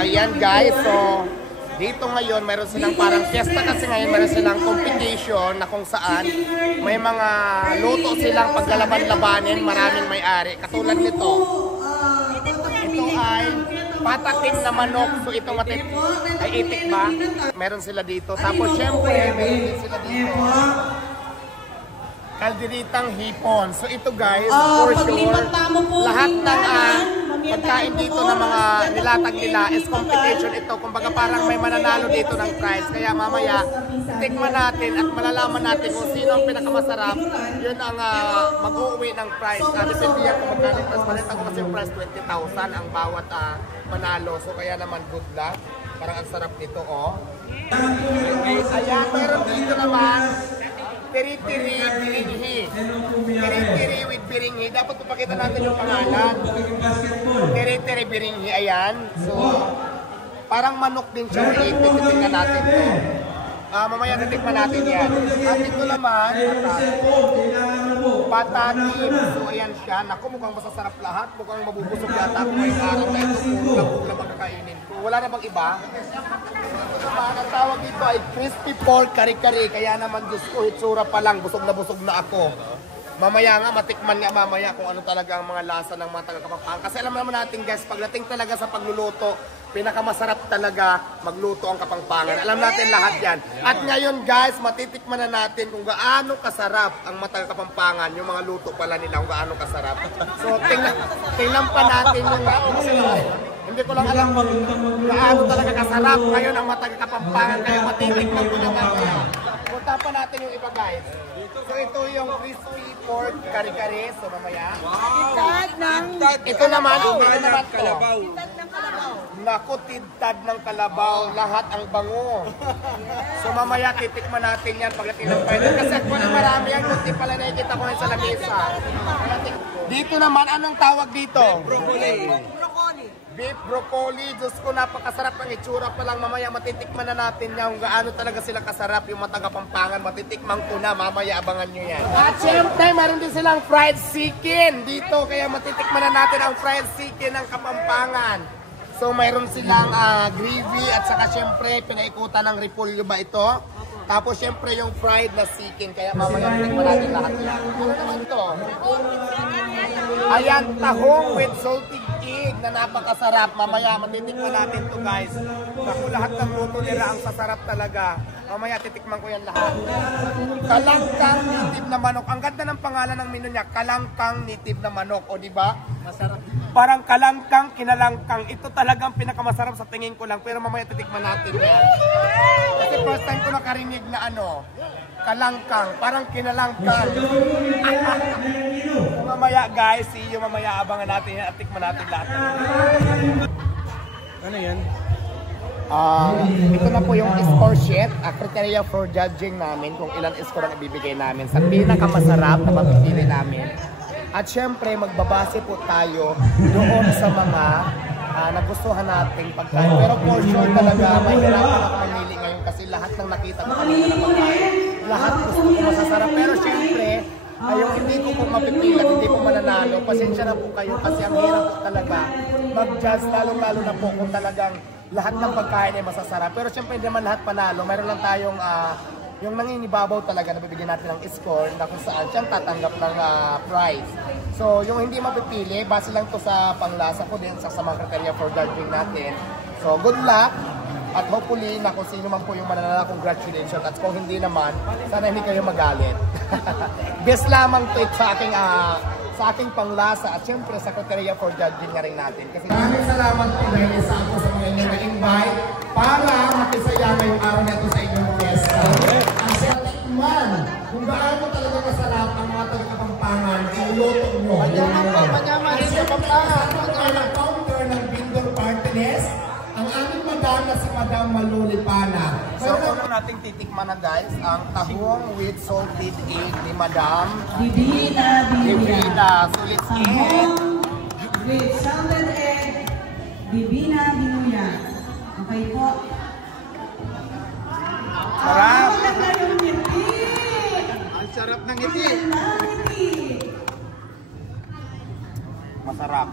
Ayan guys, so dito ngayon meron silang parang fiesta kasi ngayon meron silang competition na kung saan may mga luto silang paglalaban-labanin, maraming may-ari. Katulad nito. Ito ay patakin na manok. So ito ay itik ba? Meron sila dito. Tapos syempre meron din sila dito kalderitang hipon. So ito guys, for sure, lahat ng pagkain dito ng mga nilatag nila is competition ito. Kumbaga parang may mananalo dito ng prize. Kaya mamaya, tikman natin at malalaman natin kung sino ang pinakamasarap. Yun ang mag-uwi ng prize. Depende yan kung magkano yung prize. Malita ko kasi yung prize 20,000 ang bawat manalo. So kaya naman good luck. Parang ang sarap nito, oh. Ayan, meron dito naman tiri-tiri biringhi. Tiri-tiri with biringhi. Dapat papakita natin yung pangalan. Tiri-tiri biringhi. Ayan. So, parang manok din siya. Titingnan natin to. Mamaya titikman natin yan. At ito naman, patatim. So, ayan siya. Naku, mukhang masasarap lahat. Mukhang mabubusog yata kung may araw na ito. Puro lang magkakainin ko. Wala na bang iba? Ito naman, ang tawag dito ay crispy pork kari-kari. Kaya naman, Diyos ko, itsura pa lang. Busog na ako. Mamaya nga, matikman nga mamaya kung ano talaga ang mga lasa ng mga taga-Kapampangan. Kasi alam naman natin guys, pagdating talaga sa pagluluto, pinakamasarap talaga magluto ang Kapampangan. Alam natin lahat yan. At ngayon guys, matitikman na natin kung gaano kasarap ang mga taga-Kapampangan, yung mga luto pala nila, kung gaano kasarap. So, tingnan pa natin yung hindi ko lang alam kung gaano talaga kasarap ngayon ang mga taga-Kapampangan, kaya matitikman ko na mamaya. Punta pa natin yung iba guys. So ito yung crispy pork kari-kari. So mamaya. Ito naman to. Naku, tintad ng kalabaw. Lahat ang bango. So mamaya titikman natin yan pagdating ng final. Kasi ako na marami yan. Kunti pala nakikita ko sa lamesa. Dito naman, anong tawag dito? Beef broccoli. Diyos ko, napakasarap ng itsura pa lang. Mamaya matitikman na natin yan kung gaano talaga sila kasarap yung mga taga-Pampangan. Matitikman ko na. Mamaya abangan nyo yan. At syempre, meron din silang fried chicken dito. Kaya matitikman na natin ang fried chicken ng Kapampangan. So, mayroon silang gravy at saka syempre, pinaikutan ng repolyo ba ito? Tapos syempre yung fried na chicken. Kaya mamaya matitikman natin lahat yan. Ano naman ito? Ayan, tahong with salted egg na napakasarap. Mamaya matitikman natin to guys. Naku, lahat ng luto nila ang sasarap talaga. Mamaya titikman ko yan lahat. Kalangkang native na manok. Ang ganda ng pangalan ng menu niya, kalangkang native na manok. O diba? Masarap. Parang kalangkang, kinalangkang. Ito talagang pinakamasarap sa tingin ko lang. Pero mamaya titikman natin yan. Kasi first time ko nakarinig na kalangkang. Parang kinalangkang. Mamaya guys, see you mamaya, abangan natin yan at tikman natin lahat. Ano yan? Ito na po yung score sheet, criteria for judging namin kung ilan score ang ibibigay namin sa pinakamasarap na mapipili namin. At syempre magbabase po tayo doon sa mga nagustuhan nating pagkain. Pero for sure talaga mahirapan ako mamili ngayon kasi lahat ng nakita ko kanina na pagkain, lahat gusto ko masasarap. Pero syempre yung hindi ko po mapipilat, hindi po mananalo, pasensya na po kayo kasi ang hirap po talaga mag-judge, lalo na po kung talagang lahat ng pagkain ay masasarap. Pero syempre hindi naman lahat panalo, mayroon lang tayong yung nangingibabaw talaga na bibigyan natin ng score na kung saan siyang tatanggap ng prize. So yung hindi mapipili, base lang to sa panglasa ko din sa mga criteria for judging natin. So good luck! At hopefully na kung sino man po yung mananalo, congratulations. At kung hindi naman, sana hindi kayo magalit. Best lamang to sa aking panglasa at syempre sa criteria for judging na rin natin. Kasi maraming salamat po dahil sa ako sa mga inyong na-invite para makisaya ngayong araw na ito sa inyong fiesta. Ang satikman, kung gaano talaga kasarap ang mga taga-Kapampangan, iluto nyo. Manyaman sa Kapampangan. Ang founder ng Bindor Partners, ang aming madam na si Madam Malulipana. So, unang nating titikman na guys, ang tahong with salted egg ni Madam Divina. So, let's eat. Tahong with salted egg, Divina Binuya. Okay po. Sarap! Ang sarap ng ngiti! Masarap.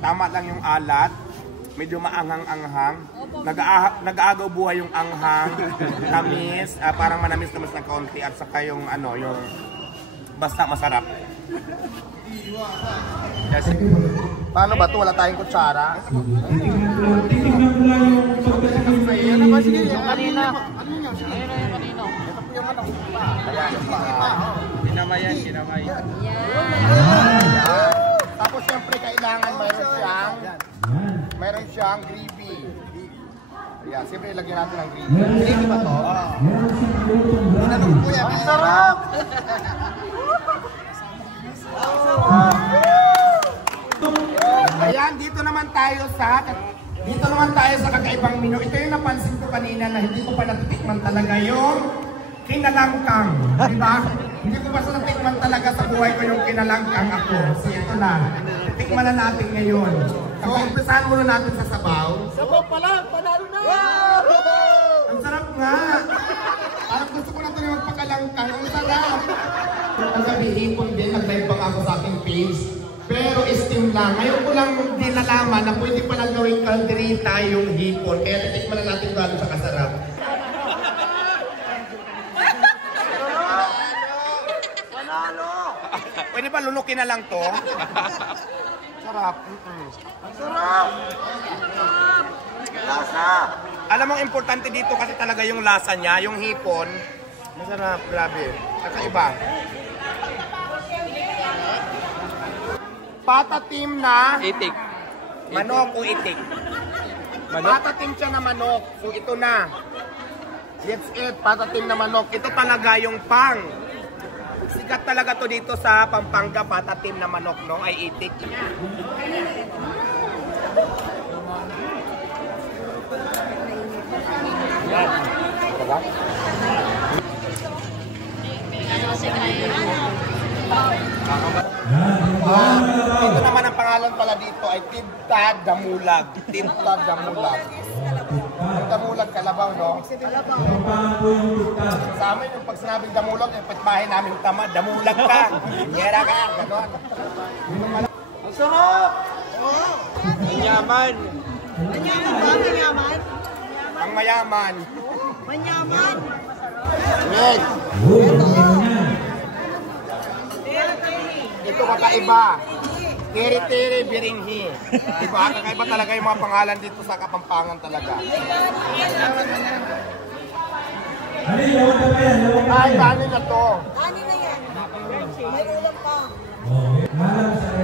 Tama lang yung alat. medyo maanghang-anghang. Nag-aagaw buhay yung anghang, tamis, parang manamis-tamis na kaunti at saka yung ano, yung basta masarap. Yes. Paano ba ito? Wala tayong kutsara? Ayan naman, sige. Yung kanina. Ano yun? Kanina. Ito po yung ano. Ayan. Kinamayan. Tapos siyempre kailangan mayroon siyang gravy. Ayan, siyempre ilagyan natin ng gravy. Gravy ba ito? Ang sarap! Ayan, dito naman tayo sa kakaibang menu. Ito yung napansin ko kanina na hindi ko pa natitikman talaga yung kinalangkang. Diba? Hindi ko pa natikman talaga sa buhay ko yung kinalangkang ako. So ito na. Tikman na natin ngayon. So, umpisahan muna natin sa sabaw. Sabaw pa lang! Panalo na! Wow! Ang sarap nga! Parang gusto ko na ito yung magpakalangkang. Ang sarap! Ang sabihin ko din, nag-live pa ako sa aking page. Pero steam lang. Ngayon ko lang din nalaman na pwede palang gawing kalderita yung hipon. Kaya titikman na natin gano'n sa kasarap. Panalo! Pwede ba lulukin na lang to? Sarap. Ang sarap! Lasa! Alam mo, importante dito kasi talaga yung lasa niya, yung hipon. Masarap, grabe. Kakaiba. Patatim na Itik. manok o itik. Patatim siya na manok. So ito na. That's it. Patatim na manok. Ito talaga yung pang. Sikat talaga to dito sa Pampanga. Patatim na manok, no? Ay itik. Yan. Diba? Ito naman ang pangalan pala dito ay Tibtad Damulag. Tibtad Damulag. Damulag, kalabaw, no? Sa amin, yung pag sinabing damulag, yung pitbahay namin tama, damulag ka. Yera ka, gano'n. Ang sarap! Manyaman. Manyaman ba? Manyaman? Ang mayaman. Manyaman? Red. Ito kakaiba. Tiri-tiri biringhi. Diba? Kakaiba talaga yung mga pangalan dito sa Kapampangan talaga. Ay, ano na to? Ano na yan? May ulam pa.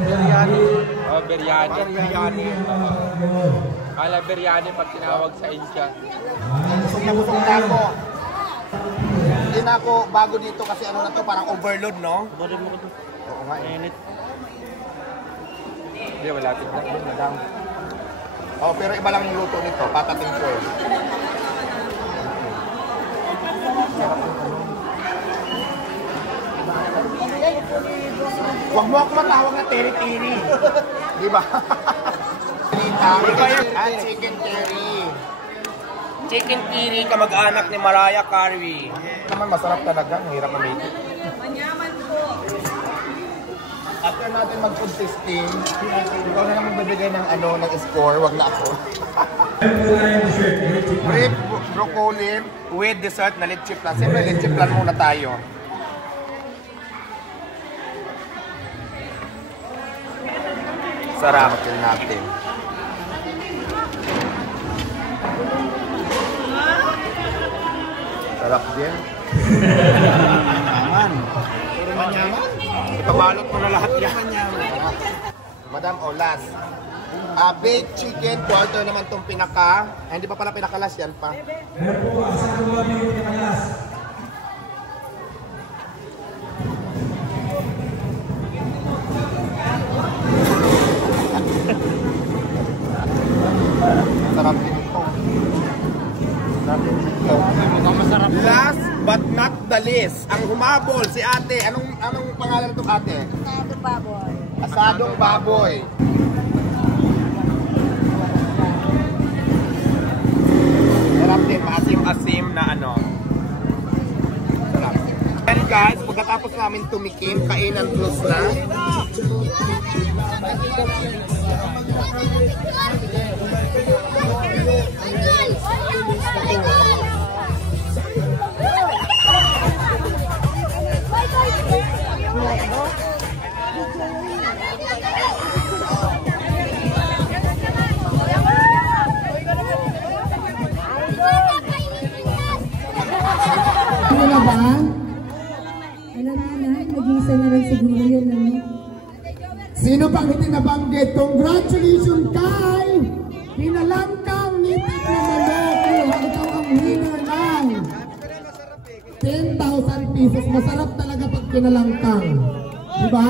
Biryani. Oh, biryani. Biryani. Kala biryani pag tinawag sa India. Busog na ako. Hindi na ako bago dito kasi ano na to, parang overload, no? Oo nga, init. Hindi, wala tignan. Oh, pero iba lang yung luto nito, patating ko. Huwag mo ako matawag na teri-teri. Di ba? Chicken curry. Chicken curry, kamag-anak ni Mariah Carey. Naman masarap talaga, ang hirap na make it. Manyaman po. After natin mag-food testing, ikaw na lang magbibigay ng ng score, wag na ako. Rib broccoli with dessert na leche plan. Siyempre leche plan muna tayo. Sarap natin. Sarap din. Manyaman. Ipabalot mo na lahat yan. Madam, last. Baked chicken, quarter naman itong pinaka. Ay, hindi pa pala pinakalas yan pa. Sarap din ito. Last but not the least, ang humabol si ate. Anong pangalan itong ate? Asadong baboy. Asadong baboy. Sarap din, maasim-asim na Sarap. And guys, pagkatapos pagkatapos namin tumikim, kainan close na. Ano na ba? Alam mo na, nag-iisa na rin siguro yun, ano? Sino pang hindi nabanggit? Congratulations kay Pinalangkang Nipit na Manok. Ikaw ang winner ng 10,000 pesos. Masarap talaga pag pinalangkang. Diba?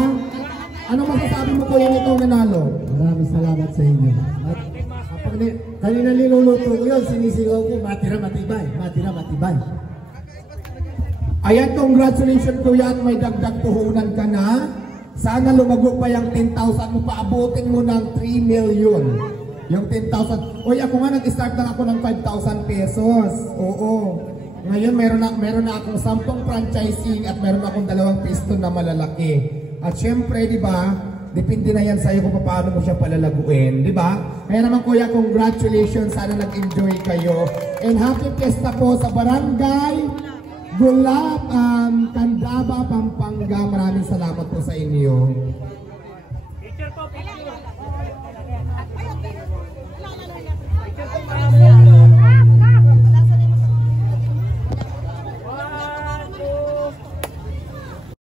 Ano masasabi mo po yan itong nanalo? Maraming salamat sa inyo. At kapag kanina linuluto ko yun, sinisigaw ko, matira matibay, matira matibay. Ayan, congratulations kuya at may dagdag puhunan ka na. Sana lumago pa yung 10,000 mo, paabutin mo ng 3 million. Yung 10,000. Uy, ako nga nag-start lang ako ng 5,000 pesos. Oo. Ngayon meron na akong 10 franchising at meron akong 2 piston na malalaki. At syempre, di ba, depende na yan sa'yo kung paano mo siya palalaguin, di ba? Kaya naman kuya, congratulations. Sana nag-enjoy kayo. And happy fiesta po sa barangay Gulap, Candaba, Pampanga. Maraming salamat po sa inyo.